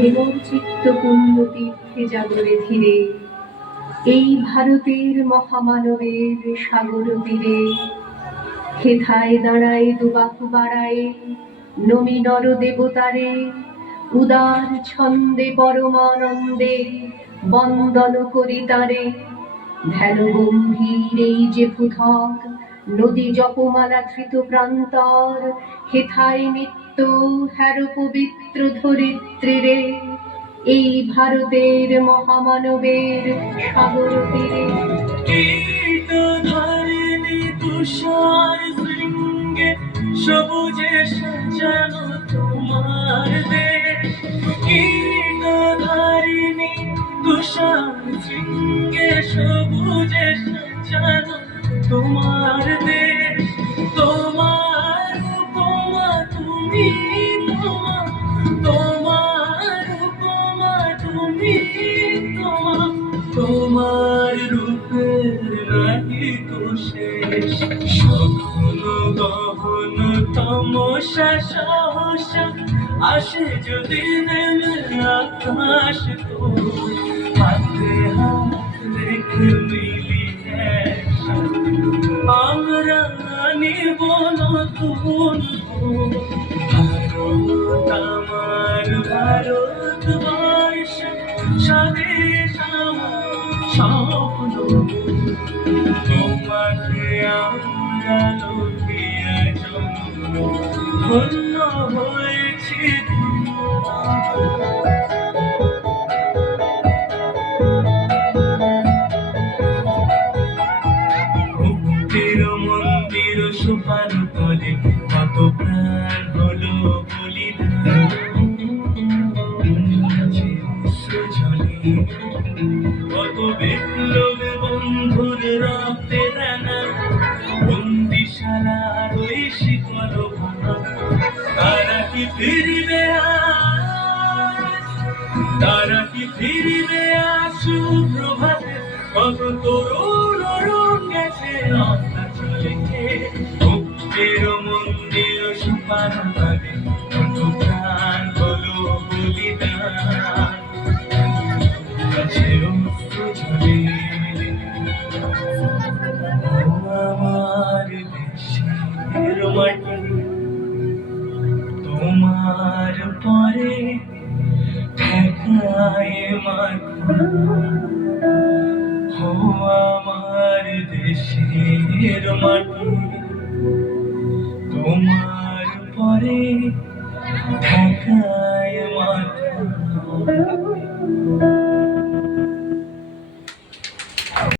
হেমচিত্ত পুণ্য তীর্থে জাগরে ধীরে, এই ভারতের মহামানবের সাগর তীরে। হেথায় দাঁড়ায় দুবাহু বাড়ায় নমি নর দেবতারে, উদার ছন্দে পরমানন্দে বন্দন করি তারে। ধ্যান গম্ভীর এই যে ভূধর, নদী জপমালা ধৃত প্রান্তর, হেথায় নিত্য হ্যার পবিত্র ধরিত্রীরে, এই ভারতের মহামানবের সাগর তীরে। তুষার শৃঙ্গে সবুজে সাজানো তোমার দেশ, কীর্তধারিণী তুষার শৃঙ্গে সবুজে সাজানো তোমার দেশ। তোমার উপমা তুমি, তোমার উপমা তুমি, তোমার রূপের নাহি তো শেষ। সকল গহন তমসা সহসা আসে যদি নেমে আকাশ, তো হাতে হাত রেখে মিলি আমরা নিব নতুন ভারত, আমার ভারতবর্ষ স্বদেশ আমার স্বপ্ন। তোমাকে আমরা লুকিয়ে জন্ম ধন্য হয়েছি। মুক্তির মন্দির সোপান তলে কত প্রাণ হলো বলিদান, কত বিপ্লব বন্ধুর রক্তে রাঙা বন্দিশালার ওই শিকল ভাঙা। তারা কি ফিরবে আজ, তারা কি ফিরবে আজ সুপ্রভাতে? কত তরুণ অরুণ গেছে রক্তা চলে। মুক্তির মন্দির সোপান তলে কত প্রাণ হলো বলিদান, আমার দেশের মাটি তোমার পরে ঠেকায় মাথা। ও আমার দেশের মাটি তোমার পরে ঠেকায় মাথা।